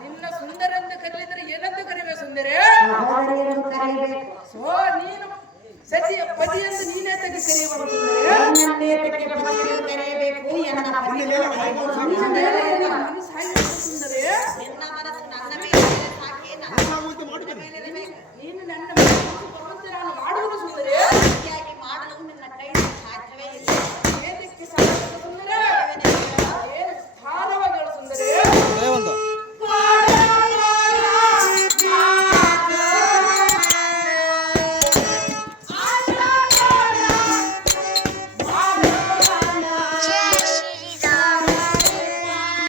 ನಿನ್ನ ಸುಂದರ ಅಂತ ಕರೆಯಲಿದ್ರೆ ಏನಂತ ಕರಿಬೇಕು ಸುಂದರಿ? ಸೋ ನೀನು ಸತಿ ಪತಿ ಅಂತ ನೀನೇ ತೆಗೆ ಕರೆಯಬೇಕು ಸುಂದರಿ.